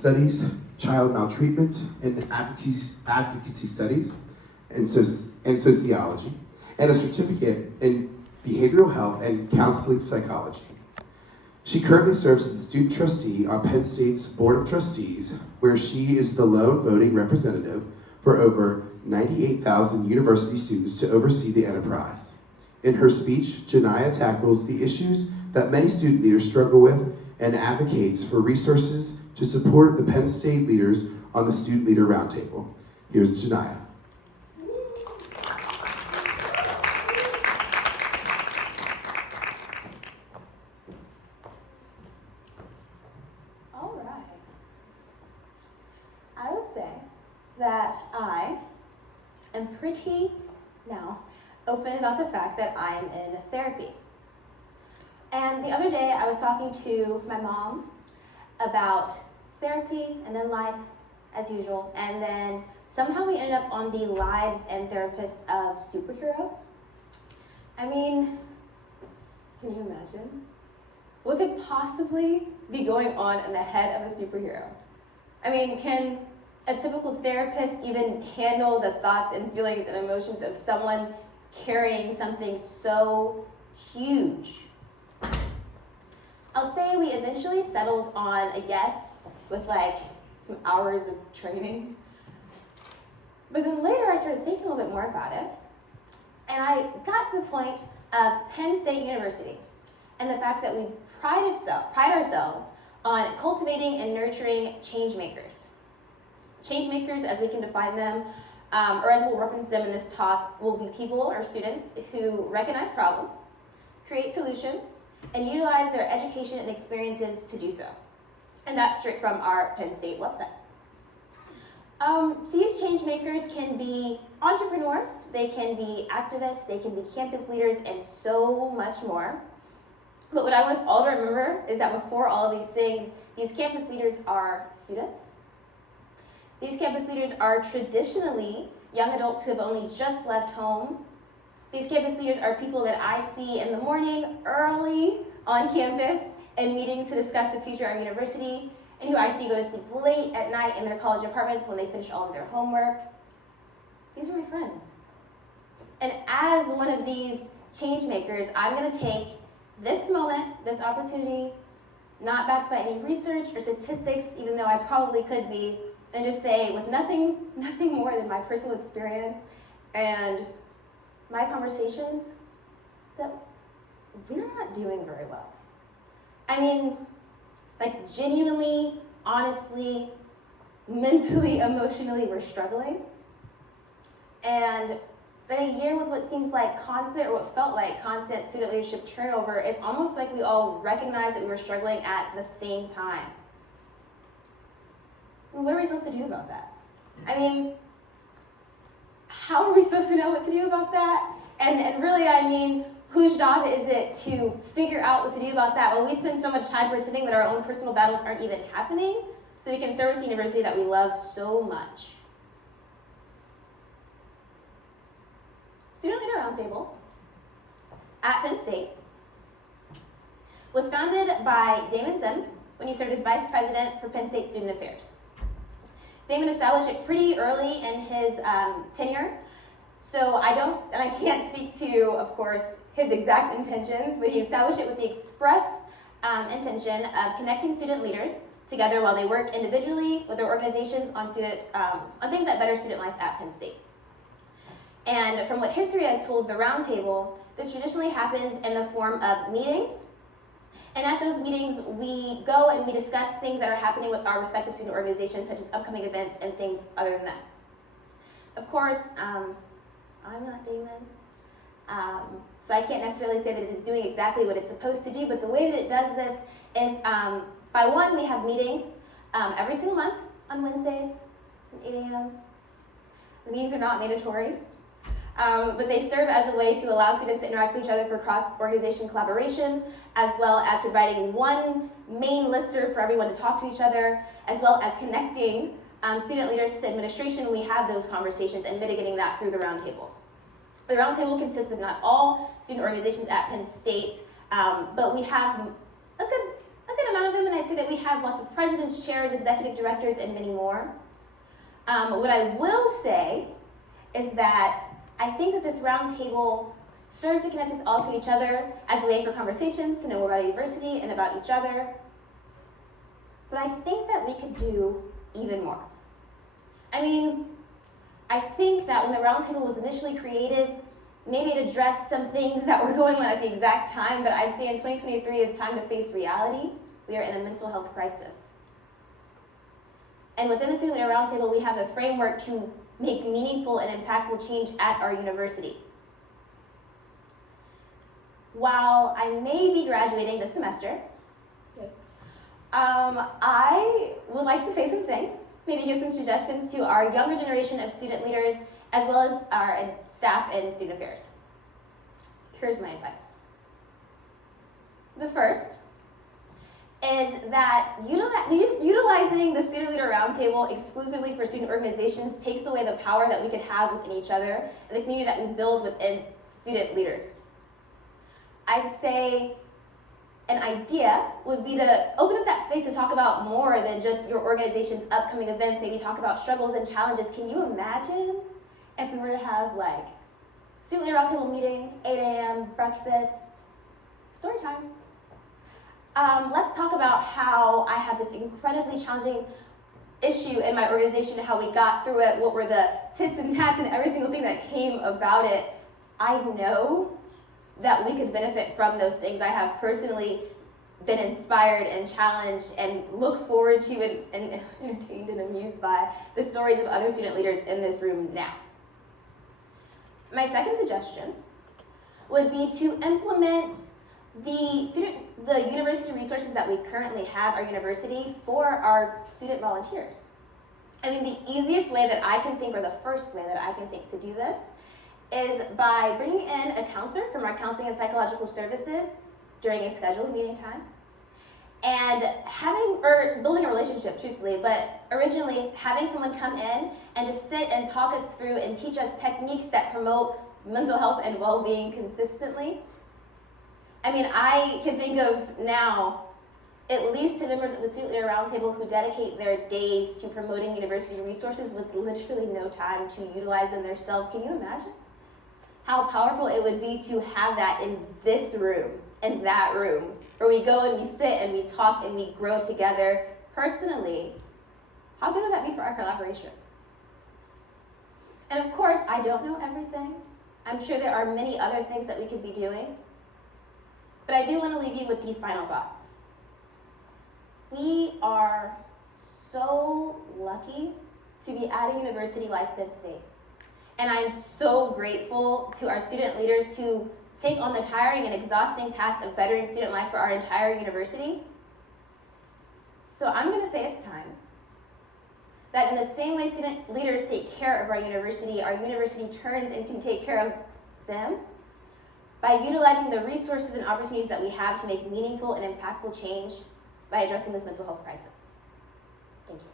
Studies, Child Maltreatment and Advocacy Studies, and Sociology, and a certificate in Behavioral Health and Counseling Psychology. She currently serves as a student trustee on Penn State's Board of Trustees, where she is the lone voting representative for over 98,000 university students to oversee the enterprise. In her speech, Janiyah tackles the issues that many student leaders struggle with and advocates for resources to support the Penn State leaders on the Student Leader Roundtable. Here's Janiyah. All right. I would say that I am pretty now open about the fact that I am in therapy. And the other day I was talking to my mom about therapy and then life as usual, and then somehow we ended up on the lives and therapists of superheroes. I mean, can you imagine? What could possibly be going on in the head of a superhero? I mean, can a typical therapist even handle the thoughts and feelings and emotions of someone carrying something so huge? I'll say we eventually settled on a yes with like some hours of training. But then later I started thinking a little bit more about it, and I got to the point of Penn State University and the fact that we pride ourselves on cultivating and nurturing change makers. Change makers, as we can define them, or as we'll reference them in this talk, will be people or students who recognize problems, create solutions, and utilize their education and experiences to do so. And that's straight from our Penn State website. These change makers can be entrepreneurs, they can be activists, they can be campus leaders, and so much more. But what I want us all to remember is that before all of these things, these campus leaders are students. These campus leaders are traditionally young adults who have only just left home. These campus leaders are people that I see in the morning, early on campus, in meetings to discuss the future of our university, and who I see go to sleep late at night in their college apartments when they finish all of their homework. These are my friends. And as one of these change makers, I'm going to take this moment, this opportunity, not backed by any research or statistics, even though I probably could be, and just say with nothing more than my personal experience and my conversations, that we're not doing very well. I mean, like genuinely, honestly, mentally, emotionally, we're struggling. And in a year with what seems like constant, or what felt like constant student leadership turnover, it's almost like we all recognize that we were struggling at the same time. What are we supposed to do about that? I mean, how are we supposed to know what to do about that? And really, I mean, whose job is it to figure out what to do about that when we spend so much time pretending that our own personal battles aren't even happening so we can service the university that we love so much? Student Leader Roundtable at Penn State was founded by Damon Sims when he served as Vice President for Penn State Student Affairs. Damon established it pretty early in his tenure, so I can't speak to, of course, his exact intentions, but he established it with the express intention of connecting student leaders together while they work individually with their organizations on things that better student life at Penn State. And from what history has told the roundtable, this traditionally happens in the form of meetings. And at those meetings, we go and we discuss things that are happening with our respective student organizations, such as upcoming events and things other than that. Of course, I'm not Damon, so I can't necessarily say that it is doing exactly what it's supposed to do, but the way that it does this is, by one, we have meetings every single month on Wednesdays at 8 a.m. The meetings are not mandatory. But they serve as a way to allow students to interact with each other for cross-organization collaboration, as well as providing one main lister for everyone to talk to each other, as well as connecting student leaders to administration when we have those conversations and mitigating that through the roundtable. The roundtable consists of not all student organizations at Penn State, but we have a a good amount of them, and I'd say that we have lots of presidents, chairs, executive directors, and many more. What I will say is that I think that this roundtable serves to connect us all to each other as a way for conversations, to know more about university and about each other. But I think that we could do even more. I mean, I think that when the roundtable was initially created, maybe it addressed some things that were going on at the exact time, but I'd say in 2023 it's time to face reality. We are in a mental health crisis. And within the Student Leader Roundtable, we have a framework to make meaningful and impactful change at our university. While I may be graduating this semester, I would like to say some things, maybe give some suggestions to our younger generation of student leaders, as well as our staff in student affairs. Here's my advice. The first is that utilizing the Student Leader Roundtable exclusively for student organizations takes away the power that we could have within each other and the community that we build within student leaders. I'd say an idea would be to open up that space to talk about more than just your organization's upcoming events, maybe talk about struggles and challenges. Can you imagine if we were to have like Student Leader Roundtable meeting, 8 a.m., breakfast, story time. Let's talk about how I had this incredibly challenging issue in my organization and how we got through it, what were the tits and tats and every single thing that came about it. I know that we could benefit from those things. I have personally been inspired and challenged and look forward to and entertained and amused by the stories of other student leaders in this room now. My second suggestion would be to implement the university resources that we currently have at our university for our student volunteers. I mean, the easiest way that I can think, or the first way that I can think to do this, is by bringing in a counselor from our counseling and psychological services during a scheduled meeting time, and building a relationship, truthfully, but originally having someone come in and just sit and talk us through and teach us techniques that promote mental health and well-being consistently. I mean, I can think of now at least 10 members of the Student Leader Roundtable who dedicate their days to promoting university resources with literally no time to utilize them themselves. Can you imagine how powerful it would be to have that in this room, in that room, where we go and we sit and we talk and we grow together personally? How good would that be for our collaboration? And of course, I don't know everything. I'm sure there are many other things that we could be doing. But I do want to leave you with these final thoughts. We are so lucky to be at a university like Penn State. And I'm so grateful to our student leaders who take on the tiring and exhausting task of bettering student life for our entire university. So I'm going to say it's time that in the same way student leaders take care of our university turns and can take care of them by utilizing the resources and opportunities that we have to make meaningful and impactful change by addressing this mental health crisis. Thank you.